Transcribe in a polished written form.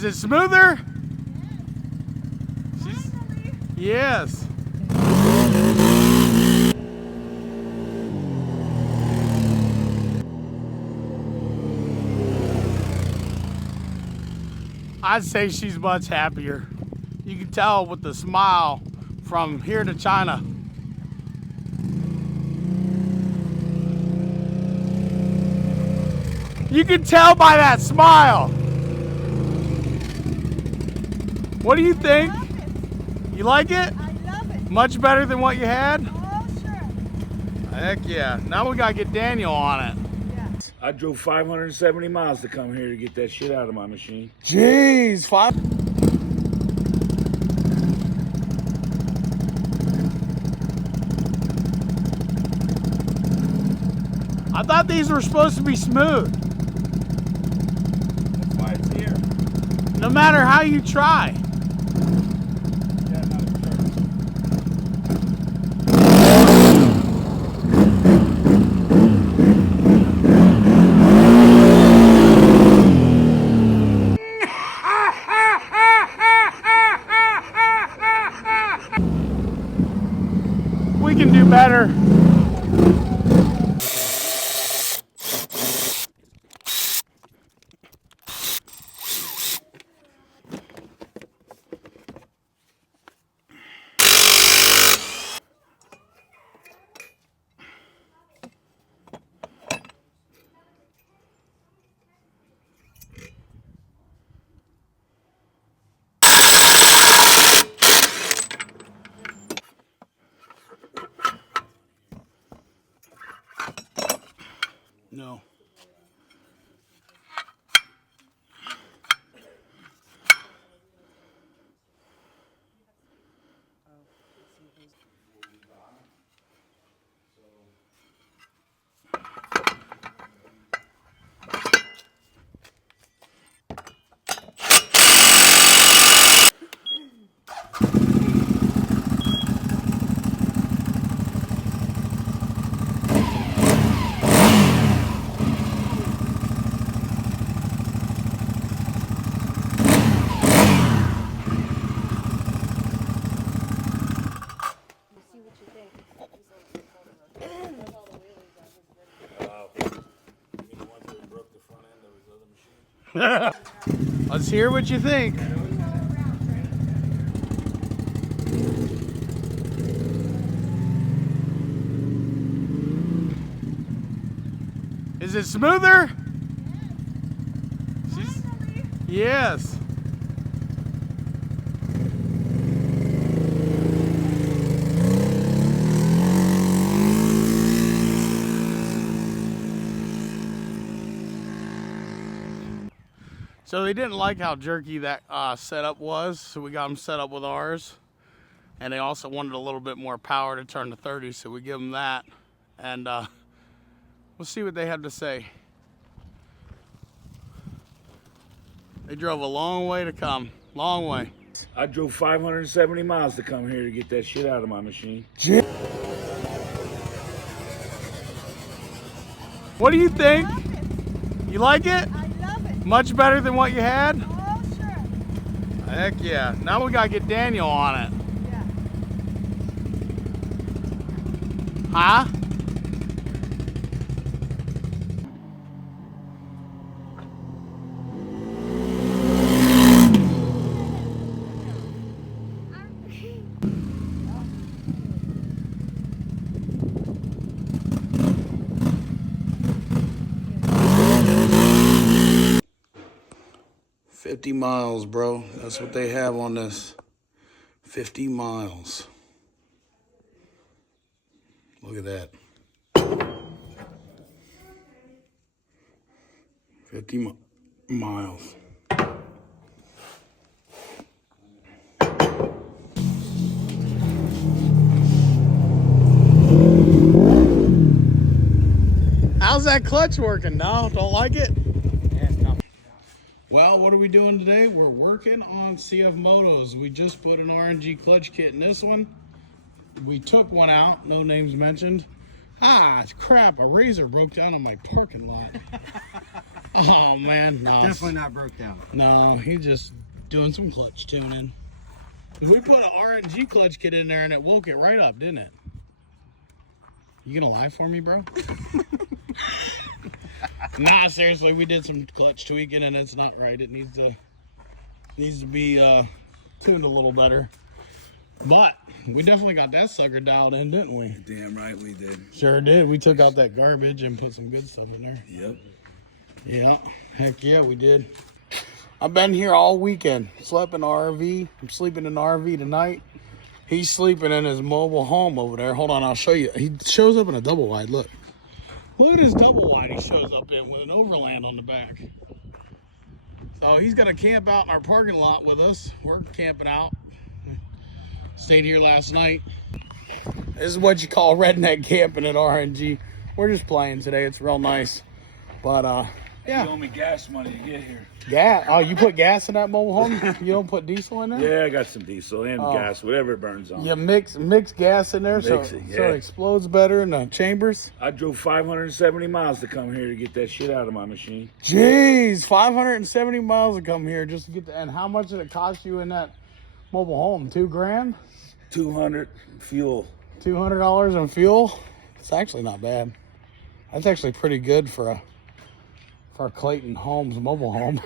Is it smoother? Yes. Yes. I'd say she's much happier. You can tell with the smile from here to China. You can tell by that smile. What do you think? You like it? I love it. Much better than what you had? Oh, sure. Heck yeah. Now we gotta get Daniel on it. Yeah. I drove 570 miles to come here to get that shit out of my machine. Jeez, I thought these were supposed to be smooth. That's why it's here. No matter how you try. Yeah, not at first. We can do better. No. Let's hear what you think. Is it smoother? Yes. So they didn't like how jerky that setup was, so we got them set up with ours. And they also wanted a little bit more power to turn to 30, so we give them that. And we'll see what they have to say. They drove a long way to come, long way. I drove 570 miles to come here to get that shit out of my machine. What do you think? You like it? I love it. Much better than what you had? Oh, sure. Heck yeah. Now we gotta get Daniel on it. Yeah. Huh? $50 miles, bro. That's what they have on this. 50 miles. Look at that. 50 miles. How's that clutch working now? Don't like it? Well, what are we doing today? We're working on CFMOTOs. We just put an R.N.G clutch kit in this one. We took one out, no names mentioned. Ah, crap, a razor broke down on my parking lot. Oh man, no. Definitely not broke down. No, he's just doing some clutch tuning. We put an R.N.G clutch kit in there and it woke it right up, didn't it? You gonna lie for me, bro? Nah, seriously, we did some clutch tweaking and it's not right. It needs to be tuned a little better. But we definitely got that sucker dialed in, didn't we? Damn right we did. Sure did. We took out that garbage and put some good stuff in there. Yep. Yeah, heck yeah, we did. I've been here all weekend. Slept in the RV. I'm sleeping in the RV tonight. He's sleeping in his mobile home over there. Hold on, I'll show you. He shows up in a double wide. Look. Look at his double wide he shows up in with an overland on the back. So he's going to camp out in our parking lot with us. We're camping out. Stayed here last night. This is what you call redneck camping at R.N.G. We're just playing today. It's real nice. But, yeah. You owe me gas money to get here. Gas? Oh, you put gas in that mobile home? You don't put diesel in there? Yeah, I got some diesel and gas, whatever it burns on. You mix gas in there so it explodes better in the chambers? I drove 570 miles to come here to get that shit out of my machine. Jeez, 570 miles to come here just to get and how much did it cost you in that mobile home? $2,000? $200 fuel. $200 in fuel? It's actually not bad. That's actually pretty good for a Clayton Homes mobile home.